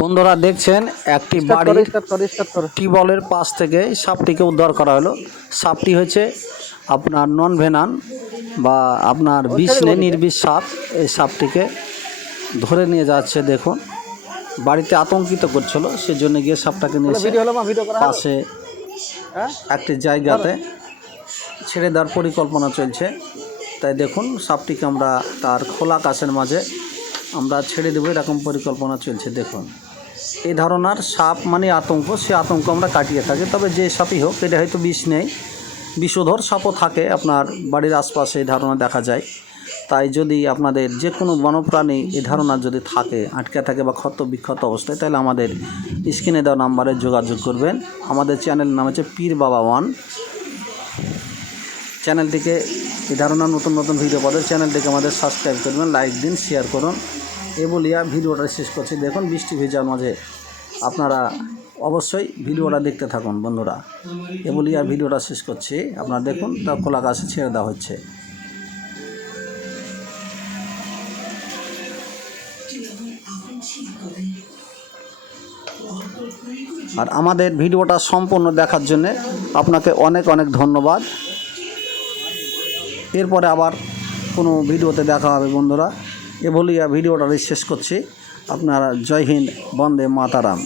বন্ধুরা দেখছেন একটি বাড়ির টিউবওয়েলের পাশ থেকে সাপটিকে উদ্ধার করা হলো। সাপটি হচ্ছে আপনার নন ভেনান বা আপনার বিষ নেই নির্বিষ সাপ। এই সাপটিকে ধরে নিয়ে যাচ্ছে দেখুন। বাড়িতে আতঙ্কিত করছিল সেজন্য গিয়ে সাপটাকে নিয়ে এসে পাশে একটি জায়গাতে ছেড়ে দেওয়ার পরিকল্পনা চলছে। তাই দেখুন সাপটিকে আমরা তার খোলা কাছের মাঝে আমরা ছেড়ে দেবো, এরকম পরিকল্পনা চলছে, দেখুন। এই ধারণার সাপ মানে আতঙ্ক, সে আতঙ্ক আমরা কাটিয়ে থাকি, তবে যে সাপই হোক, এটা হয়তো বিষ নেই। বিষধর সাপও থাকে, আপনার বাড়ির আশপাশে এই ধারণা দেখা যায়। তাই যদি আপনাদের যে কোনো বনপ্রাণী এ ধারণা যদি থাকে, আটকে থাকে বা ক্ষত বিক্ষত অবস্থায়, তাহলে আমাদের স্ক্রিনে দেওয়া নাম্বারে যোগাযোগ করবেন। আমাদের চ্যানেলের নাম হচ্ছে পীর বাবা ওয়ান। চ্যানেলটিকে, এই ধারণা নতুন নতুন ভিডিও পাদের চ্যানেলটিকে আমাদের সাবস্ক্রাইব করবেন, লাইক দিন শেয়ার করুন। এ বলিয়া ভিডিওটা শেষ করছি। দেখুন, বৃষ্টি ভেজার মাঝে আপনারা অবশ্যই ভিডিওটা দেখতে থাকুন বন্ধুরা। এ বলিয়া ভিডিওটা শেষ করছি। আপনারা দেখুন, তা খোলা গাছে ছেড়ে দেওয়া হচ্ছে। আর আমাদের ভিডিওটা সম্পূর্ণ দেখার জন্যে আপনাকে অনেক অনেক ধন্যবাদ। এরপরে আবার কোনো ভিডিওতে দেখা হবে বন্ধুরা। এ বলিয়া ভিডিওটা শেষ করছি। আপনারা জয় হিন্দ বন্দে মাতারাম।